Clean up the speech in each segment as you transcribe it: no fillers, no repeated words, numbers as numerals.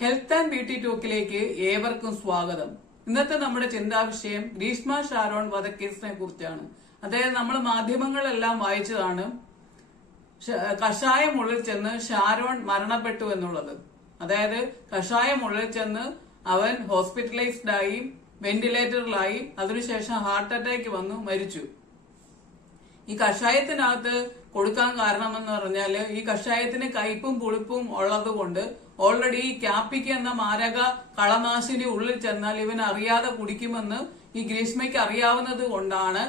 Health and beauty ടോക്കിലേക്ക് ഏവർക്കും സ്വാഗതം. ഇന്നത്തെ നമ്മുടെ ചിന്താവിഷയം ഗ്രീഷ്മ ഷാരോൺ വധക്കേസിനെ കുറിച്ചാണ്. അതായത് നമ്മൾ മാധ്യമങ്ങളെല്ലാം വായിച്ചതാണ് കഷായം ഉള്ളിൽ ചെന്ന് ഷാരോൺ മരണപ്പെട്ടു എന്നുള്ളത്. അതായത് കഷായം ഉള്ളിൽ ചെന്ന് അവൻ ഹോസ്പിറ്റലൈസ്ഡ് ആയി, വെന്റിലേറ്ററിലായി, അതിനുശേഷം ഹാർട്ട് അറ്റാക്ക് വന്നു മരിച്ചു. ഈ കഷായത്തിനകത്ത് കൊടുക്കാൻ കാരണമെന്ന് പറഞ്ഞാല് ഈ കഷായത്തിന് കയ്പും പുളിപ്പും ഉള്ളത് കൊണ്ട് ഓൾറെഡി ഈ ക്യാപ്പിക്ക് എന്ന മാരക കളനാശിനി ഉള്ളിൽ ചെന്നാൽ ഇവൻ അറിയാതെ കുടിക്കുമെന്ന് ഈ ഗ്രീഷ്മയ്ക്ക് അറിയാവുന്നത് കൊണ്ടാണ്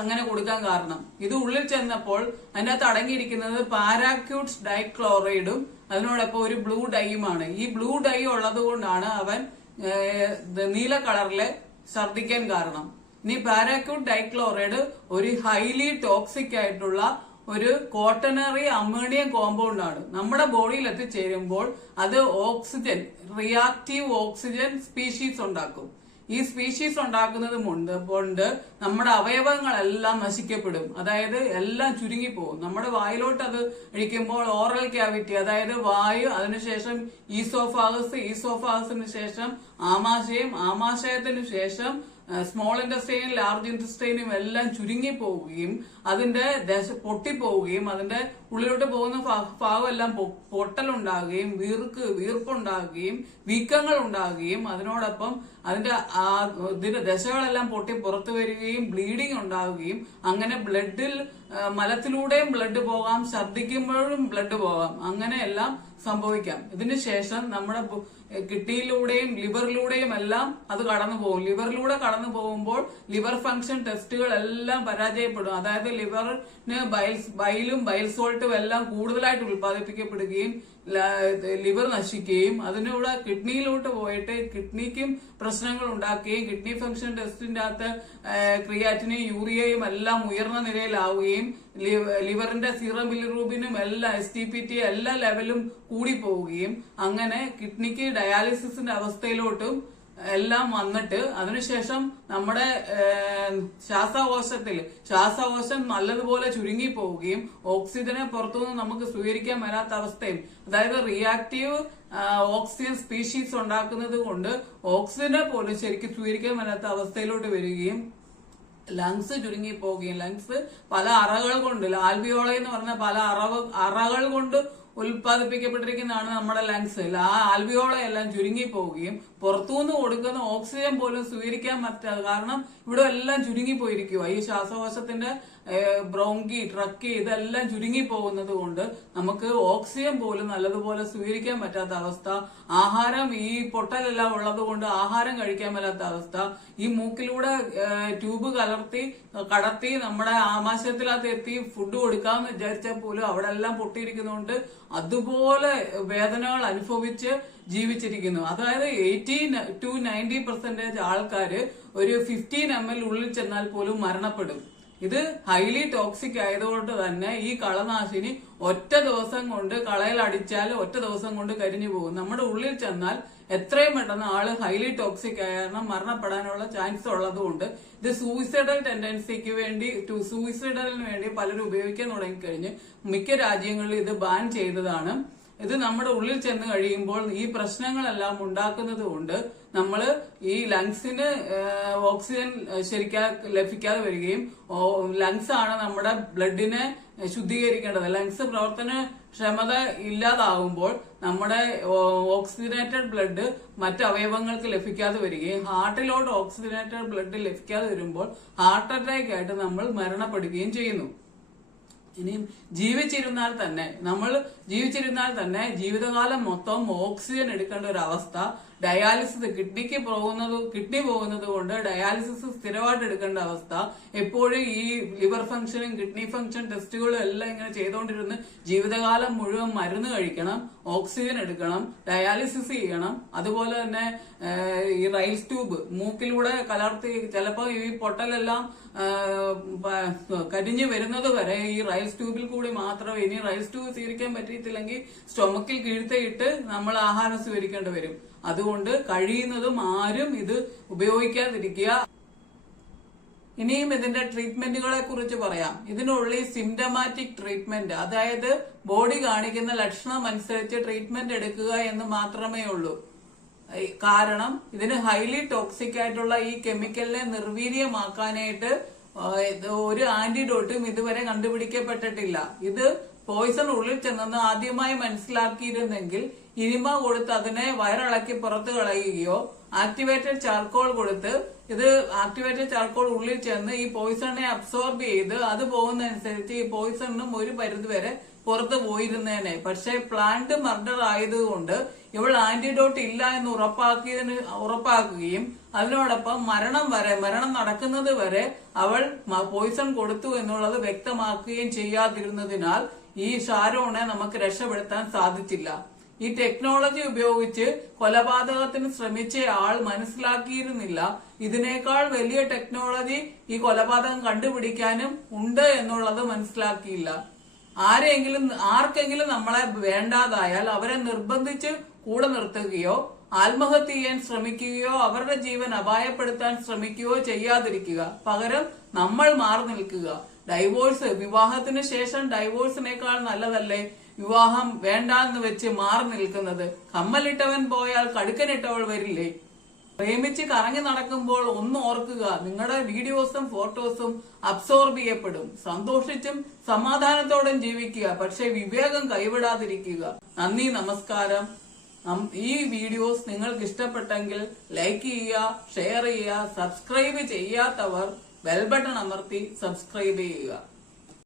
അങ്ങനെ കൊടുക്കാൻ കാരണം. ഇത് ഉള്ളിൽ ചെന്നപ്പോൾ അതിനകത്ത് അടങ്ങിയിരിക്കുന്നത് പാരാക്യൂട്ട്സ് ഡൈക്ലോറൈഡും അതിനോടൊപ്പം ഒരു ബ്ലൂ ഡൈയുമാണ്. ഈ ബ്ലൂ ഡൈ ഉള്ളത് കൊണ്ടാണ് അവൻ നീല കളറിലെ ഛർദിക്കാൻ കാരണം. ഇനി പാരാക്യൂട്ട് ഡൈക്ലോറൈഡ് ഒരു ഹൈലി ടോക്സിക് ആയിട്ടുള്ള ഒരു ക്വാട്ടനറി അമോണിയം കോമ്പൗണ്ട് ആണ്. നമ്മുടെ ബോഡിയിൽ എത്തിച്ചേരുമ്പോൾ അത് ഓക്സിജൻ, റിയാക്റ്റീവ് ഓക്സിജൻ സ്പീഷീസ് ഉണ്ടാക്കും. ഈ സ്പീഷീസ് ഉണ്ടാക്കുന്നത് കൊണ്ട് നമ്മുടെ അവയവങ്ങളെല്ലാം നശിക്കപ്പെടും. അതായത് എല്ലാം ചുരുങ്ങിപ്പോകും. നമ്മുടെ വായിലോട്ട് അത് കഴിക്കുമ്പോൾ ഓറൽ ക്യാവിറ്റി, അതായത് വായു, അതിനുശേഷം ഈസോഫാഗസിന് ശേഷം ആമാശയം, ആമാശയത്തിന് ശേഷം സ്മോൾ ഇൻറ്റസ്റ്റൈനും ലാർജ് ഇൻറ്റസ്റ്റൈനും എല്ലാം ചുരുങ്ങി പോവുകയും അതിന്റെ പൊട്ടിപ്പോവുകയും അതിന്റെ ഉള്ളിലോട്ട് പോകുന്ന ഭാഗം എല്ലാം പൊട്ടലുണ്ടാകുകയും വീർപ്പുണ്ടാകുകയും വീക്കങ്ങൾ ഉണ്ടാകുകയും അതിനോടൊപ്പം അതിന്റെ ദശകളെല്ലാം പൊട്ടി പുറത്തു വരികയും ബ്ലീഡിംഗ് ഉണ്ടാവുകയും അങ്ങനെ ബ്ലഡിൽ മലത്തിലൂടെയും ബ്ലഡ് പോകാം, ഛർദ്ദിക്കുമ്പോഴും ബ്ലഡ് പോകാം, അങ്ങനെയെല്ലാം സംഭവിക്കാം. ഇതിനുശേഷം നമ്മുടെ കിഡ്നിയിലൂടെയും ലിവറിലൂടെയും എല്ലാം അത് കടന്നു പോകും. ലിവറിലൂടെ കടന്നു പോകുമ്പോൾ ലിവർ ഫംഗ്ഷൻ ടെസ്റ്റുകൾ എല്ലാം പരാജയപ്പെടും. അതായത് ലിവറിന് ബൈലും ബൈൽ സോൾട്ടും എല്ലാം കൂടുതലായിട്ട് ഉൽപ്പാദിപ്പിക്കപ്പെടുകയും ലിവർ നശിക്കുകയും അതിനൂടെ കിഡ്നിയിലോട്ട് പോയിട്ട് കിഡ്നിക്കും പ്രശ്നങ്ങൾ ഉണ്ടാക്കുകയും കിഡ്നി ഫംഗ്ഷൻ ടെസ്റ്റിന്റെ അകത്ത് ക്രിയാറ്റിനും യൂറിയയും എല്ലാം ഉയർന്ന നിലയിലാവുകയും ലിവറിന്റെ സീറം ബിലിറൂബിനും എല്ലാം STPT എല്ലാ ലെവലും കൂടി പോവുകയും അങ്ങനെ കിഡ്നിക്ക് ഡയാലിസിസിന്റെ അവസ്ഥയിലോട്ടും എല്ലാം വന്നിട്ട് അതിനുശേഷം നമ്മുടെ ശ്വാസകോശം നല്ലതുപോലെ ചുരുങ്ങി പോവുകയും ഓക്സിജനെ പുറത്തുനിന്ന് നമുക്ക് സ്വീകരിക്കാൻ വരാത്ത അവസ്ഥയും, അതായത് റിയാക്റ്റീവ് ഓക്സിജൻ സ്പീഷീസ് ഉണ്ടാക്കുന്നത് കൊണ്ട് ഓക്സിജനെ പോലും ശരിക്കും സ്വീകരിക്കാൻ വരാത്ത അവസ്ഥയിലോട്ട് വരികയും ലങ്സ് ചുരുങ്ങി പോവുകയും ലങ്സ് പല അറകൾ കൊണ്ട്, ആൽവിയോള എന്ന് പറഞ്ഞ പല അറകൾ കൊണ്ട് ഉൽപ്പാദിപ്പിക്കപ്പെട്ടിരിക്കുന്നതാണ് നമ്മുടെ ലങ്സ്. ആ ആൽവിയോളയെല്ലാം ചുരുങ്ങി പോവുകയും പുറത്തുനിന്ന് കൊടുക്കുന്ന ഓക്സിജൻ പോലും സ്വീകരിക്കാൻ പറ്റാതെ, കാരണം ഇവിടെ എല്ലാം ചുരുങ്ങിപ്പോയിരിക്കുക. ഈ ശ്വാസകോശത്തിന്റെ ബ്രോങ്കി, ട്രക്കി ഇതെല്ലാം ചുരുങ്ങി പോകുന്നത് കൊണ്ട് നമുക്ക് ഓക്സിജൻ പോലും നല്ലതുപോലെ സ്വീകരിക്കാൻ പറ്റാത്ത അവസ്ഥ, ആഹാരം ഈ പൊട്ടലെല്ലാം ഉള്ളത് കൊണ്ട് ആഹാരം കഴിക്കാൻ പറ്റാത്ത അവസ്ഥ, ഈ മൂക്കിലൂടെ ട്യൂബ് കടത്തി നമ്മുടെ ആമാശയത്തിനകത്ത് എത്തി ഫുഡ് കൊടുക്കാമെന്ന് വിചാരിച്ചാൽ പോലും അവിടെ എല്ലാം പൊട്ടിയിരിക്കുന്നതുകൊണ്ട് അതുപോലെ വേദനകൾ അനുഭവിച്ച് ജീവിച്ചിരിക്കുന്നു. അതായത് 80 to 90% ആൾക്കാര് ഒരു 15 ml ഉള്ളിൽ ചെന്നാൽ പോലും മരണപ്പെടും. ഇത് ഹൈലി ടോക്സിക് ആയതുകൊണ്ട് തന്നെ ഈ കളനാശിനി ഒറ്റ ദിവസം കൊണ്ട് കളയിൽ അടിച്ചാൽ ഒറ്റ ദിവസം കൊണ്ട് കരിഞ്ഞു പോകും. നമ്മുടെ ഉള്ളിൽ ചെന്നാൽ എത്രയും പെട്ടെന്ന് ആള് ഹൈലി ടോക്സിക് ആയ കാരണം മരണപ്പെടാനുള്ള ചാൻസ് ഉള്ളതുകൊണ്ട് ഇത് സൂയിസൈഡലിന് വേണ്ടി പലരും ഉപയോഗിക്കാൻ തുടങ്ങിക്കഴിഞ്ഞ് മിക്ക രാജ്യങ്ങളിലും ഇത് ബാൻ ചെയ്തതാണ്. ഇത് നമ്മുടെ ഉള്ളിൽ ചെന്ന് കഴിയുമ്പോൾ ഈ പ്രശ്നങ്ങളെല്ലാം ഉണ്ടാക്കുന്നത് കൊണ്ട് നമ്മള് ഈ ലങ്സിന് ഓക്സിജൻ ലഭിക്കാതെ വരികയും, ലങ്സ് ആണ് നമ്മുടെ ബ്ലഡിനെ ശുദ്ധീകരിക്കേണ്ടത്. ലങ്സ് പ്രവർത്തനക്ഷമത ഇല്ലാതാവുമ്പോൾ നമ്മുടെ ഓക്സിജനേറ്റഡ് ബ്ലഡ് മറ്റ് അവയവങ്ങൾക്ക് ലഭിക്കാതെ വരികയും ഹാർട്ടിലോട്ട് ഓക്സിജനേറ്റഡ് ബ്ലഡ് ലഭിക്കാതെ വരുമ്പോൾ ഹാർട്ട് അറ്റാക്ക് ആയിട്ട് നമ്മൾ മരണപ്പെടുകയും ചെയ്യുന്നു. ഇനിയും ജീവിച്ചിരുന്നാൽ തന്നെ ജീവിതകാലം മൊത്തം ഓക്സിജൻ എടുക്കേണ്ട ഒരു അവസ്ഥ, ഡയാലിസിസ് കിഡ്നി പോകുന്നത് കൊണ്ട് ഡയാലിസിസ് സ്ഥിരമായിട്ട് എടുക്കേണ്ട അവസ്ഥ, എപ്പോഴും ഈ ലിവർ ഫംഗ്ഷനും കിഡ്നി ഫംഗ്ഷൻ ടെസ്റ്റുകളും എല്ലാം ഇങ്ങനെ ചെയ്തുകൊണ്ടിരുന്ന് ജീവിതകാലം മുഴുവൻ മരുന്ന് കഴിക്കണം, ഓക്സിജൻ എടുക്കണം, ഡയാലിസിസ് ചെയ്യണം. അതുപോലെ തന്നെ ഈ റൈൽസ് ട്യൂബ് മൂക്കിലൂടെ കലർത്തി ചിലപ്പോൾ ഈ പൊട്ടലെല്ലാം കരിഞ്ഞു വരുന്നത് വരെ ഈ റൈൽസ് ട്യൂബിൽ കൂടി മാത്രമേ, ഇനി റൈൽസ് ട്യൂബ് സ്വീകരിക്കാൻ പറ്റിയിട്ടില്ലെങ്കിൽ സ്റ്റൊമക്കിൽ കീഴ്ത്തയിട്ട് നമ്മൾ ആഹാരം സ്വീകരിക്കേണ്ടി വരും. അതുകൊണ്ട് കഴിയുന്നതും ആരും ഇത് ഉപയോഗിക്കാതിരിക്കുക. ഇനിയും ഇതിന്റെ ട്രീറ്റ്മെന്റുകളെ കുറിച്ച് പറയാം. ഇതിനുള്ളിൽ സിംറ്റമാറ്റിക് ട്രീറ്റ്മെന്റ്, അതായത് ബോഡി കാണിക്കുന്ന ലക്ഷണം അനുസരിച്ച് ട്രീറ്റ്മെന്റ് എടുക്കുക എന്ന് മാത്രമേ ഉള്ളൂ. കാരണം ഇതിന് ഹൈലി ടോക്സിക് ആയിട്ടുള്ള ഈ കെമിക്കലിനെ നിർവീര്യമാക്കാനായിട്ട് ഒരു ആന്റിഡോട്ടും ഇതുവരെ കണ്ടുപിടിക്കപ്പെട്ടിട്ടില്ല. ഇത് പോയിസൺ ഉള്ളിൽ ചെന്നെന്ന് ആദ്യമായി മനസ്സിലാക്കിയിരുന്നെങ്കിൽ ഇനിമ കൊടുത്ത് അതിനെ വയറിളക്കി പുറത്തു കളയുകയോ ആക്ടിവേറ്റഡ് ചാർക്കോൾ കൊടുത്ത് ഇത് ആക്ടിവേറ്റഡ് ചാർക്കോൾ ഉള്ളിൽ ചെന്ന് ഈ പോയിസണിനെ അബ്സോർബ് ചെയ്ത് അത് പോകുന്നതനുസരിച്ച് ഈ പോയിസണിനും ഒരു പരിധിവരെ പുറത്തു പോയിരുന്നേനെ. പക്ഷെ പ്ലാന്റ് മർഡർ ആയതുകൊണ്ട് ഇവൾ ആന്റിഡോട്ട് ഇല്ല എന്ന് ഉറപ്പാക്കുകയും അതിനോടൊപ്പം മരണം നടക്കുന്നത് വരെ അവൾ പോയിസൺ കൊടുത്തു എന്നുള്ളത് വ്യക്തമാക്കുകയും ചെയ്യാതിരുന്നതിനാൽ ഈ ഷാരോണെ നമുക്ക് രക്ഷപ്പെടുത്താൻ സാധിച്ചില്ല. ഈ ടെക്നോളജി ഉപയോഗിച്ച് കൊലപാതകത്തിന് ശ്രമിച്ച ആൾ മനസ്സിലാക്കിയിരുന്നില്ല ഇതിനേക്കാൾ വലിയ ടെക്നോളജി ഈ കൊലപാതകം കണ്ടുപിടിക്കാനും ഉണ്ട് എന്നുള്ളത് മനസ്സിലാക്കിയില്ല. ആർക്കെങ്കിലും നമ്മളെ വേണ്ടാതായാൽ അവരെ നിർബന്ധിച്ച് കൂടെ നിർത്തുകയോ ആത്മഹത്യ ചെയ്യാൻ ശ്രമിക്കുകയോ അവരുടെ ജീവൻ അപായപ്പെടുത്താൻ ശ്രമിക്കുകയോ ചെയ്യാതിരിക്കുക. പകരം നമ്മൾ മാറി നിൽക്കുക. ഡൈവോഴ്സ്, വിവാഹത്തിന് ശേഷം ഡൈവോഴ്സിനേക്കാൾ നല്ലതല്ലേ വിവാഹം വേണ്ടാന്ന് വെച്ച് മാറി നിൽക്കുന്നത്? കമ്മലിട്ടവൻ പോയാൽ കടുക്കനിട്ടവൾ വരില്ലേ? പ്രേമിച്ച് കറങ്ങി നടക്കുമ്പോൾ ഒന്ന് ഓർക്കുക, നിങ്ങളുടെ വീഡിയോസും ഫോട്ടോസും അബ്സോർബ് ചെയ്യപ്പെടും. സന്തോഷിച്ചും സമാധാനത്തോടും ജീവിക്കുക, പക്ഷെ വിവേകം കൈവിടാതിരിക്കുക. നന്ദി, നമസ്കാരം. ഈ വീഡിയോസ് നിങ്ങൾക്ക് ഇഷ്ടപ്പെട്ടെങ്കിൽ ലൈക്ക് ചെയ്യുക, ഷെയർ ചെയ്യുക. സബ്സ്ക്രൈബ് ചെയ്യാത്തവർ ബെൽ ബട്ടൺ അമർത്തി സബ്സ്ക്രൈബ് ചെയ്യുക.